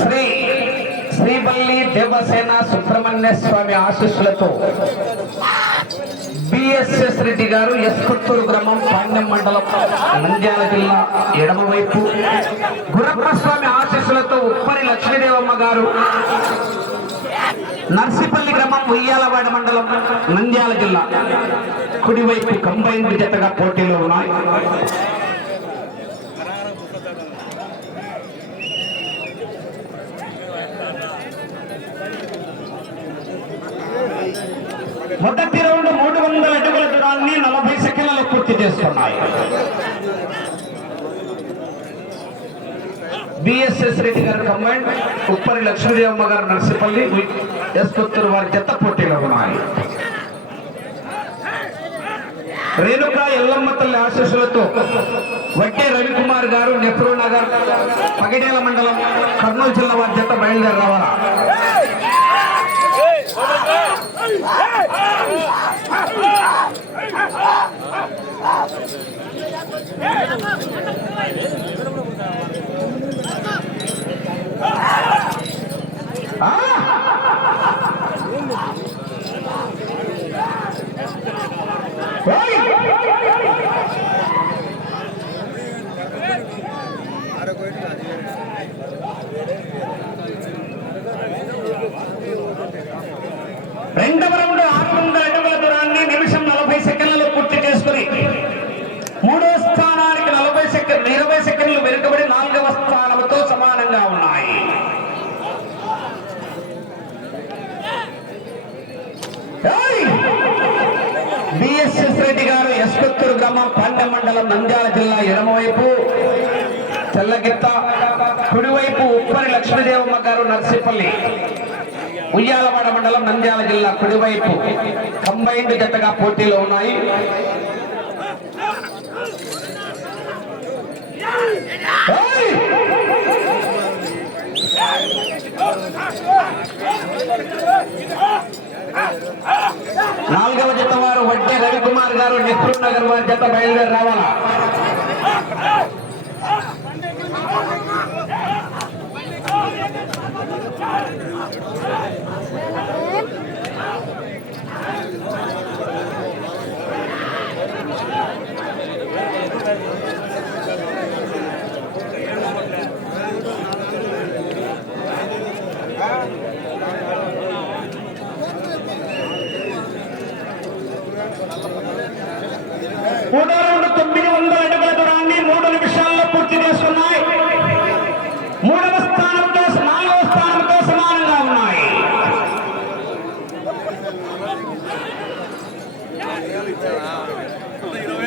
శ్రీ శ్రీపల్లి దేవసేన సుబ్రహ్మణ్య స్వామి ఆశీస్సులతో బిఎస్ఎస్ రెడ్డి గారు ఎస్కొత్తూరు గ్రామం పాండ్యం మండలం నంద్యాల జిల్లా ఎడమవైపు. గురప్రస్వామి ఉప్పరి లక్ష్మీదేవమ్మ గారు. నర్సిపల్లి గ్రామం ఉయ్యాలవాడ మండలం నంద్యాల జిల్లా. కుడివైపు కంబైన్ జతగా పోటీలో ఉన్నాయి. మొదటి రౌండ్ మూడు వందల అడుగుల దూరాన్ని నలభై సెకండ్లలో పూర్తి చేస్తున్నాయి. బిఎస్ఎస్ రెడ్డి గారు కంబైండ్ ఉప్పరి లక్ష్మీదేవమ్మ గారు నర్సిపల్లి ఎస్. పుత్తూరు వారి జత పోటీలో ఉన్నాయి. రేణుక ఎల్లమ్మ తల్లి ఆశీస్సులతో వడ్డే రవికుమార్ గారు నెహ్రూ నగర్ పగిడేల మండలం కర్నూలు జిల్లా వారి జత బయలుదేరి రావాలా Hey రౌండ్ ఆరు వందల అడుగుల దూరాన్ని నిమిషం నలభై సెకండ్లలో పూర్తి చేసుకుని మూడో స్థానానికి నలభై సెకండ్ ఇరవై సెకండ్లు వెనుకబడి నాలుగవ స్థానంతో సమానంగా ఉన్నాయి. బిఎస్ఎస్ రెడ్డి గారు ఎస్కొత్తూరు గ్రామం పాండ్య మండలం నంద్యాల జిల్లా ఎడమవైపు తెల్లగిత్త కుడివైపు ఉప్పరి లక్ష్మీదేవమ్మ గారు నర్సిపల్లి ఉయ్యాలవాడ మండలం నంద్యాల జిల్లా కుడివైపు. కంబైన్డ్ జతగా పోటీలో ఉన్నాయి. నాలుగవ జత వారు వడ్డే రవికుమార్ గారు నెహ్రూ నగర్ వారి జత బయలుదేరి రావాలా మూడో రౌండ్ తొమ్మిది వందల అడుగుల దూరాన్ని మూడు నిమిషాల్లో పూర్తి చేసుకున్నాయి మూడవ స్థానంతో నాలుగవ స్థానంతో సమానంగా ఉన్నాయి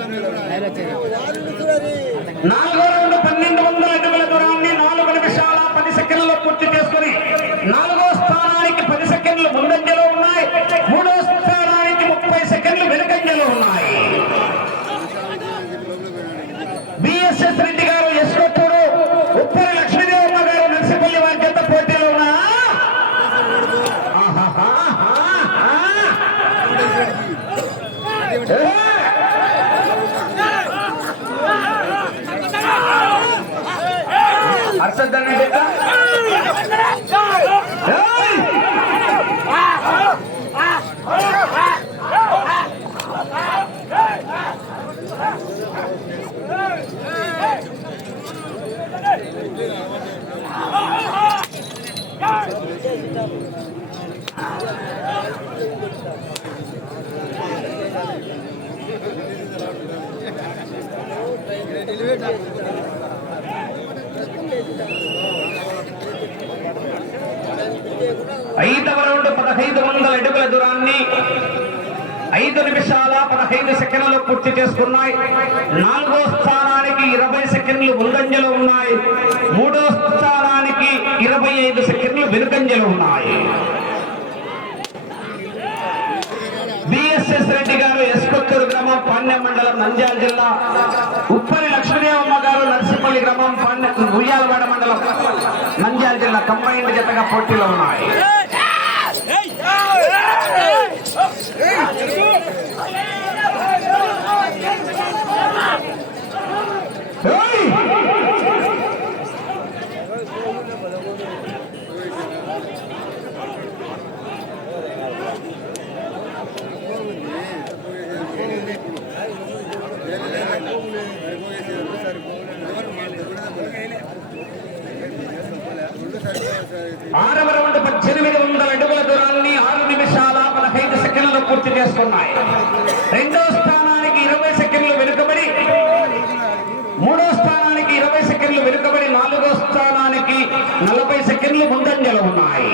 పన్నెండు ಅರ್ಧದಲ್ಲಿ ಗೊತ್ತಾ ఐదవ రౌండ్ పదహైదు వందల అడుగుల దూరాన్ని ఐదు నిమిషాల పదహైదు సెకండ్లు పూర్తి చేసుకున్నాయి. నాలుగో స్థానానికి ఇరవై సెకండ్లు ముందంజలో ఉన్నాయి. మూడో స్థానానికి ఇరవై ఐదు సెకండ్లు వెనుకంజలు ఉన్నాయి. బిఎస్ఎస్ రెడ్డి గారు ఎస్కొత్తూరు గ్రామం పాండ్య మండలం నంద్యాల జిల్లా. ఉప్పరి లక్ష్మీదేవమ్మ గారు నర్సిపల్లి గ్రామం పాండ్య ఉయ్యాలవాడ మండలం నంద్యాల జిల్లా. కంబైన్డ్ జతగా పోటీలో ఉన్నాయి ఏయ్! ఆరవ రౌండ్ పద్దెనిమిది వందల అడుగుల దూరాన్ని ఆరు నిమిషాల పదహైదు సెకండ్లు పూర్తి చేసుకున్నాయి. రెండో స్థానానికి ఇరవై సెకండ్లు వెనుకబడి మూడో స్థానానికి ఇరవై సెకండ్లు వెనుకబడి నాలుగో స్థానానికి నలభై సెకండ్లు ముందంజలు ఉన్నాయి.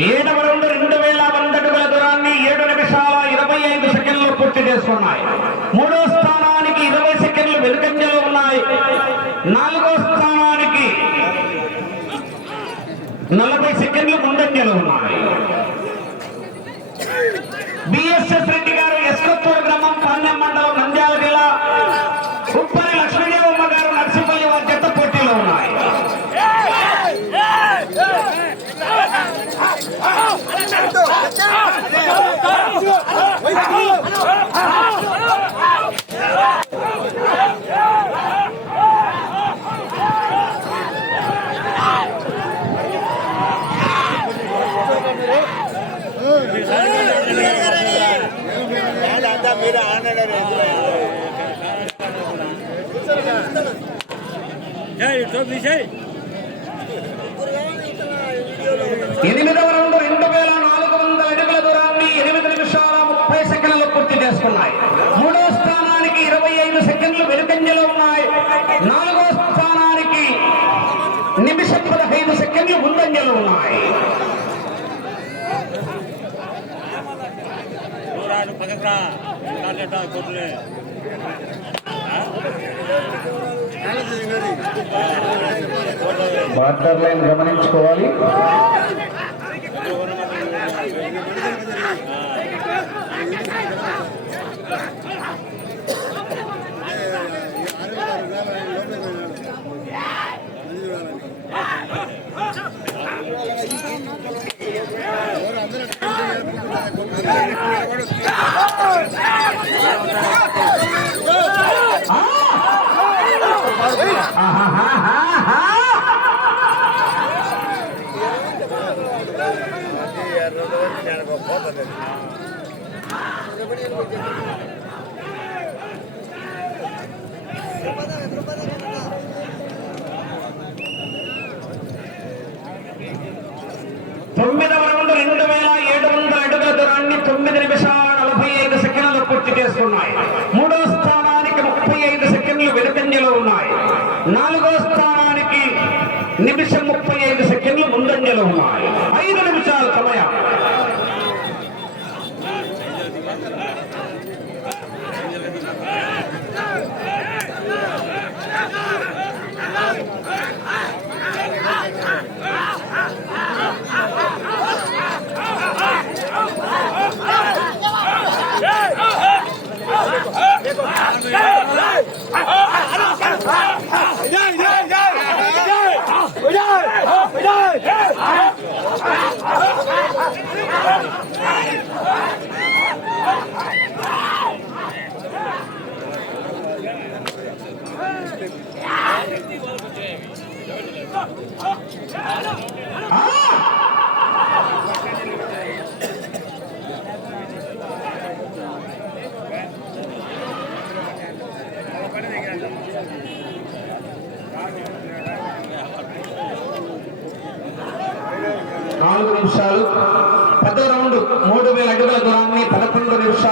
ఏడవ సెకండ్లు పూర్తి చేసుకున్నాయి మూడో స్థానానికి ఇరవై సెకండ్లు వెనుకంజలో ఉన్నాయి నాలుగో స్థానానికి నలభై సెకండ్లు ముందంజలో ఉన్నాయి బిఎస్ఎస్ రెడ్డి గారు ఎస్కొత్తూరు గ్రామం పాండ్యం మండలం నంద్యాల జిల్లా ఉప్పరి లక్ష్మీదేవమ్మ గారు నర్సింపల్లి వారి జత పోటీలో ఉన్నాయి మీరు ఆడారు ఎనిమిదవ రౌండ్ రెండు వేల నాలుగు వందల అడుగుల దూరాన్ని ఎనిమిది నిమిషాల ముప్పై సెకండ్లు పూర్తి చేసుకున్నాయి మూడో స్థానానికి ఇరవై ఐదు సెకండ్లు వెనుకంజలో ఉన్నాయి. నాలుగో స్థానానికి నిమిషం పదహైదు సెకండ్లు ముందంజలో ఉన్నాయి. పక్కరా బార్డర్ లైన్ గమనించుకోవాలి.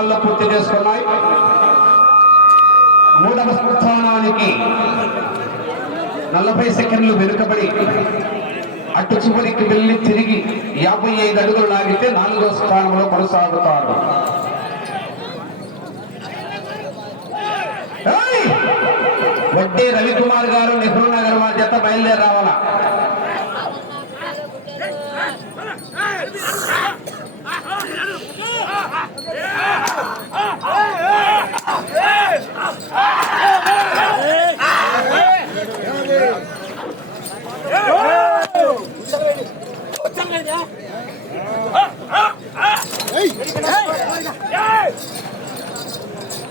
పదకొండు పూర్తి చేసుకున్నాయి. మూడవ స్థానానికి నలభై సెకండ్లు వెనుకబడి అటు చివరికి వెళ్ళి తిరిగి యాభై ఐదు అడుగులు లాగితే నాలుగో స్థానంలో కొనసాగుతారు. వడ్డీ రవికుమార్ గారు నెహ్రూ నగర్ మా జత బయలుదేరి రావాలా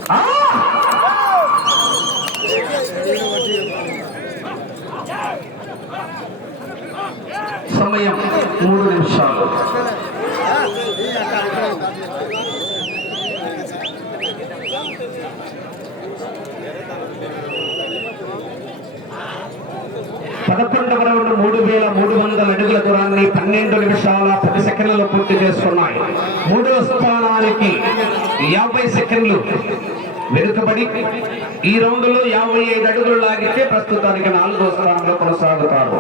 ఆ! సమయం మూడు నిమిషాలు పదకొండవ రౌండ్ మూడు వేల మూడు వందల అడుగుల దూరాన్ని పన్నెండు నిమిషాల పది సెకండ్లలో పూర్తి చేసుకున్నాయి మూడో స్థానానికి యాభై సెకండ్లు వెనుకబడి ఈ రౌండ్లో యాభై ఐదు అడుగులు లాగితే ప్రస్తుతానికి నాలుగో స్థానంలో కొనసాగుతారు.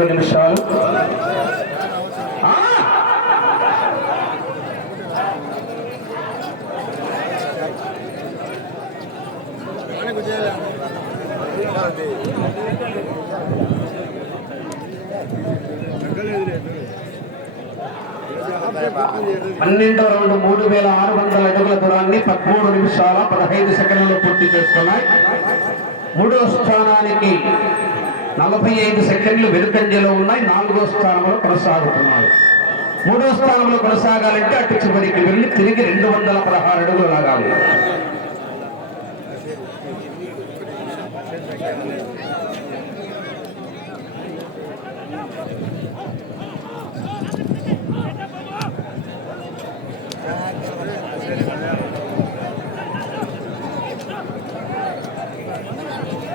రెండు నిమిషాలు. పన్నెండవ రౌండ్ మూడు వేల ఆరు వందల అడుగుల దూరాన్ని పదమూడు నిమిషాల పదహైదు సెకండ్లలో పూర్తి చేస్తున్నాయి మూడో స్థానానికి నలభై ఐదు సెకండ్లు వెనుకంజలో ఉన్నాయి. నాలుగో స్థానంలో కొనసాగుతున్నాయి. మూడో స్థానంలో కొనసాగాలంటే అటు చివరికి వెళ్ళి తిరిగి రెండు వందల పదహారు అడుగులు లాగాలి.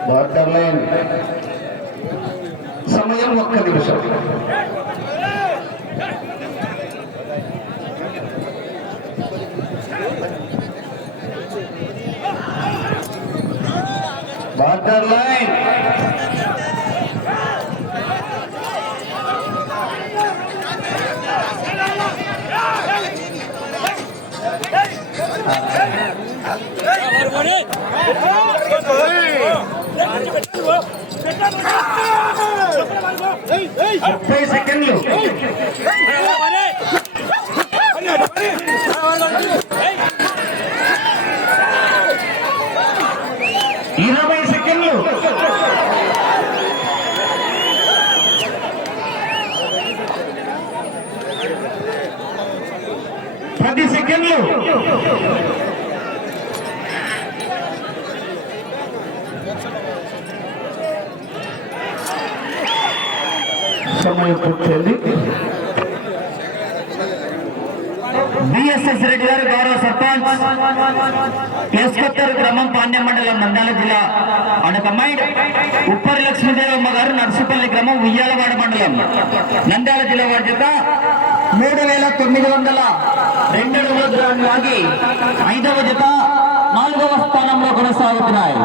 బార్డర్ లైన్ సమయం ఒక్క నిమిషం బార్డర్ లైన్ ముప్పై సెకండ్లు. ఇరవై సెకండ్లు. పది సెకండ్లు. సమయం పూర్తయింది బిఎస్ఎస్ రెడ్డి గారు గౌరవ సర్పంచ్ ఎస్కొత్తూరు గ్రామం పాండ్య మండలం నంద్యాల జిల్లా అండ్ కమైండ్ ఉప్పరి లక్ష్మీదేవమ్మ గారు నర్సుపల్లి గ్రామం ఉయ్యాలవాడ మండలం నంద్యాల జిల్లా వారి చేత మూడు వేల తొమ్మిది వందల రెండు అడుగుల దూరాన్ని లాగి ఐదవ జత నాలుగవ స్థానంలో కొనసాగుతున్నాయి.